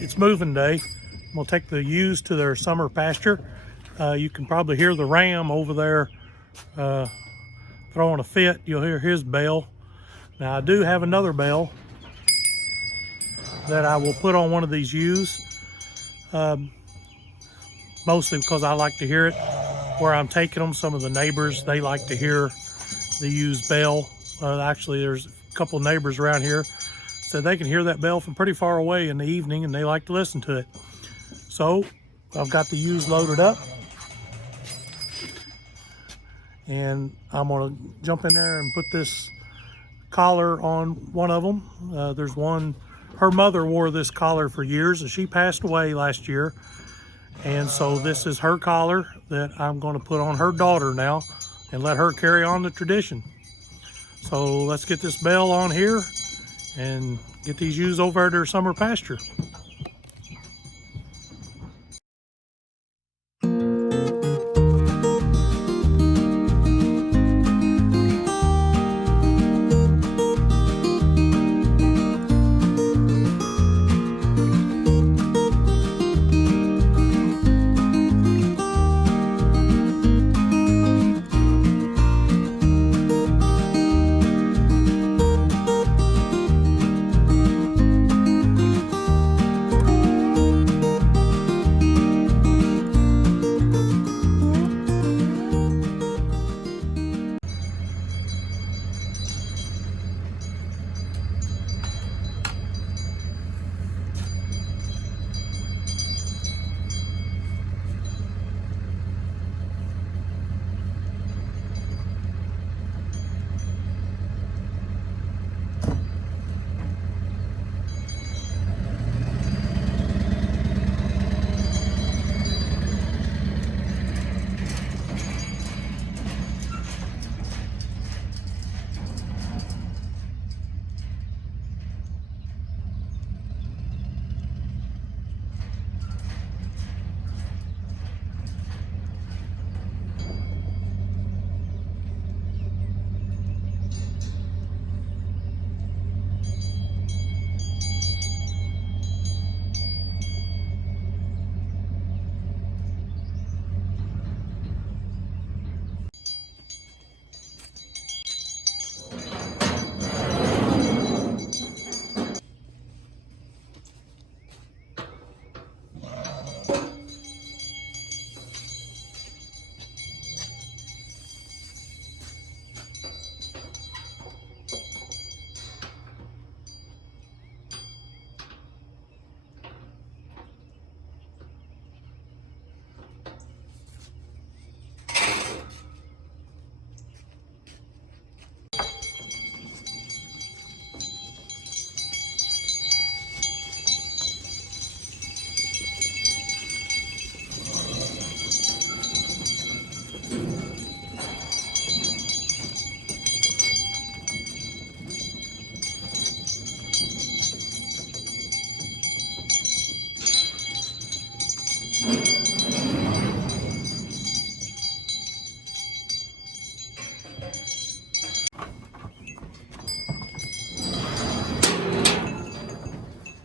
it's moving day. I'm gonna take the ewes to their summer pasture. You can probably hear the ram over there throwing a fit. You'll hear his bell. Now I do have another bell that I will put on one of these ewes, mostly because I like to hear it where I'm taking them. Some of the neighbors, they like to hear the ewes bell. Actually, there's a couple neighbors around here said they can hear that bell from pretty far away in the evening, and they like to listen to it. So I've got the ewes loaded up, and I'm gonna jump in there and put this collar on one of them. There's one, her mother wore this collar for years, and she passed away last year. And so this is her collar that I'm going to put on her daughter now and let her carry on the tradition. So let's get this bell on here and get these ewes over to their summer pasture.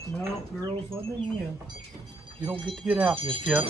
No, girls, let me in. You don't get to get out just yet.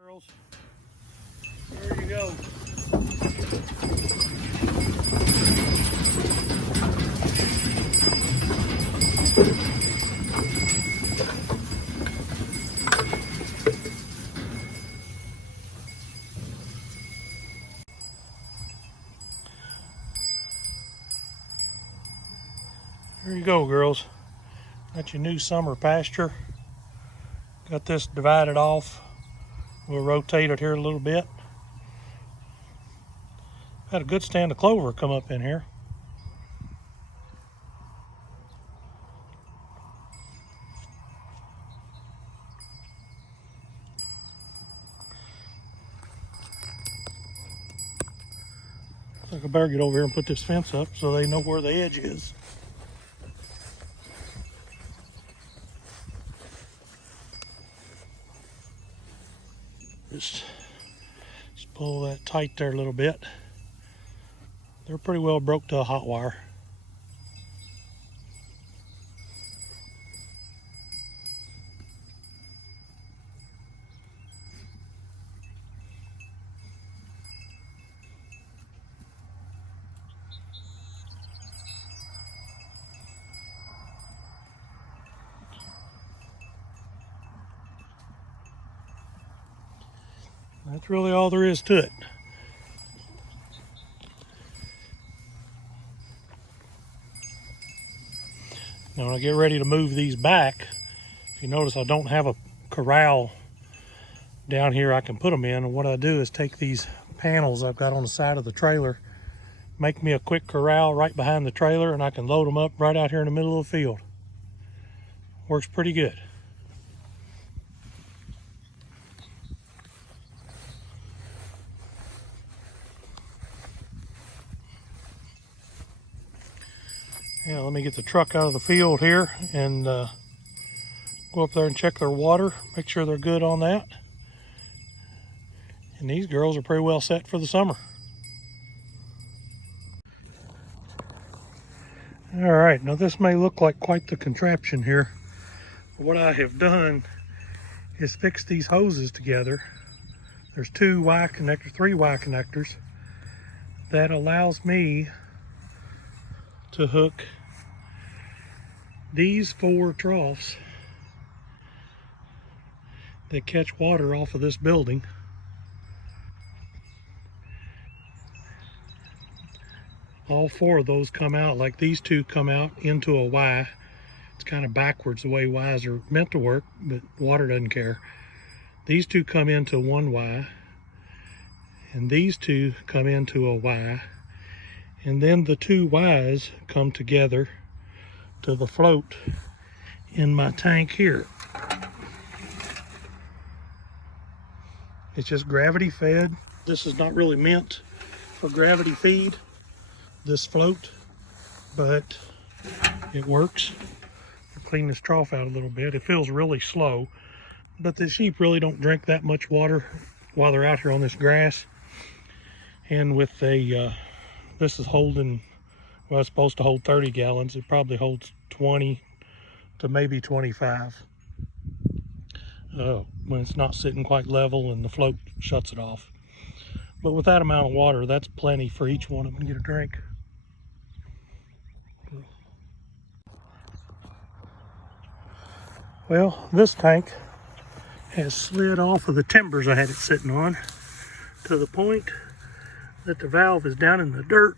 Girls, there you go. There you go, girls. Got your new summer pasture. Got this divided off. We'll rotate it here a little bit. Had a good stand of clover come up in here. I think I better get over here and put this fence up so they know where the edge is. Just pull that tight there a little bit. They're pretty well broke to a hot wire. That's really all there is to it. Now when I get ready to move these back, if you notice I don't have a corral down here I can put them in, and what I do is take these panels I've got on the side of the trailer, make me a quick corral right behind the trailer, and I can load them up right out here in the middle of the field. Works pretty good. Yeah, let me get the truck out of the field here and go up there and check their water, make sure they're good on that. And these girls are pretty well set for the summer. All right, now this may look like quite the contraption here. What I have done is fix these hoses together. There's 2 Y connectors, 3 Y connectors. That allows me to hook these 4 troughs that catch water off of this building. All 4 of those come out, like these 2 come out into a Y. It's kind of backwards the way Ys are meant to work, but water doesn't care. These 2 come into 1 Y, and these 2 come into a Y, and then the 2 Ys come together to the float in my tank here. It's just gravity fed. This is not really meant for gravity feed, this float, but it works. I'll clean this trough out a little bit. It feels really slow, but the sheep really don't drink that much water while they're out here on this grass. And with a, this is holding, well, it's supposed to hold 30 gallons. It probably holds 20 to maybe 25 when it's not sitting quite level and the float shuts it off. But with that amount of water, that's plenty for each one of them to get a drink. Well, this tank has slid off of the timbers I had it sitting on to the point that the valve is down in the dirt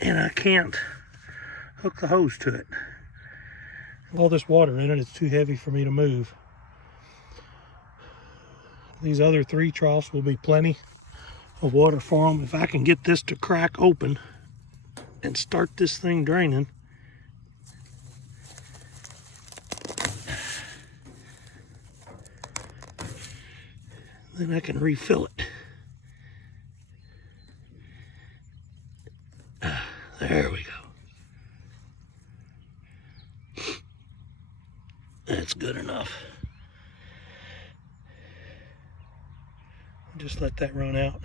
and I can't hook the hose to it. All this water in it is too heavy for me to move. These other 3 troughs will be plenty of water for them. If I can get this to crack open and start this thing draining, then I can refill it. There we go. That's good enough. Just let that run out.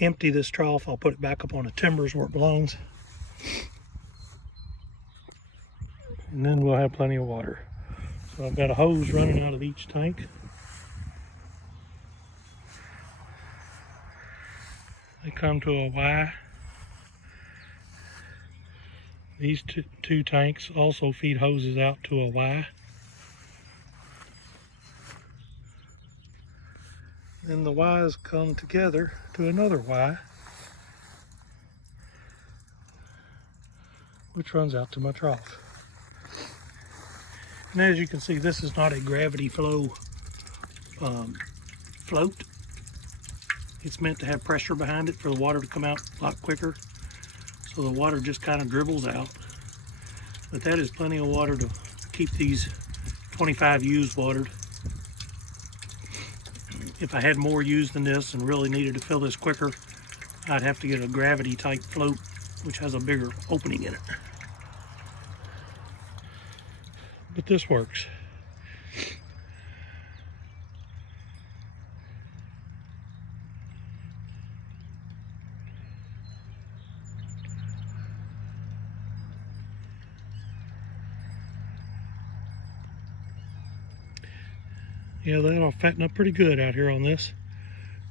Empty this trough. I'll put it back up on the timbers where it belongs. And then we'll have plenty of water. So I've got a hose running out of each tank. They come to a Y. These two tanks also feed hoses out to a Y. Then the Ys come together to another Y, which runs out to my trough. And as you can see, this is not a gravity flow float. It's meant to have pressure behind it for the water to come out a lot quicker. So the water just kind of dribbles out. But that is plenty of water to keep these 25 ewes watered. If I had more ewes than this and really needed to fill this quicker, I'd have to get a gravity type float, which has a bigger opening in it. But this works. Yeah, that'll fatten up pretty good out here on this.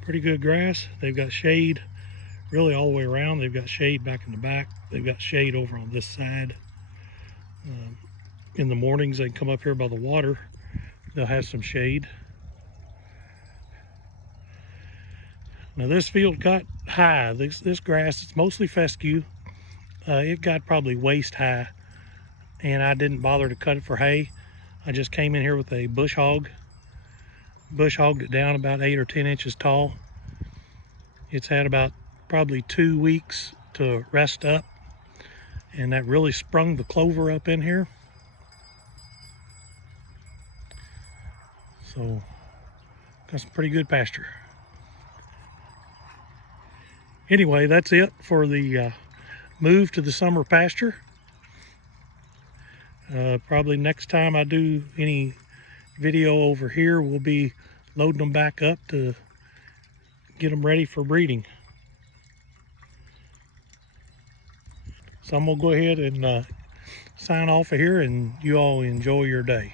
Pretty good grass. They've got shade really all the way around. They've got shade back in the back. They've got shade over on this side. In the mornings, they can come up here by the water. They'll have some shade. Now this field got high. This grass, it's mostly fescue. It got probably waist high, and I didn't bother to cut it for hay. I just came in here with a bush hogged it down about 8 or 10 inches tall. It's had about probably 2 weeks to rest up, and that really sprung the clover up in here. So got some pretty good pasture. Anyway, that's it for the move to the summer pasture. Probably next time I do any video over here, we'll be loading them back up to get them ready for breeding. So I'm gonna go ahead and sign off of here, and you all enjoy your day.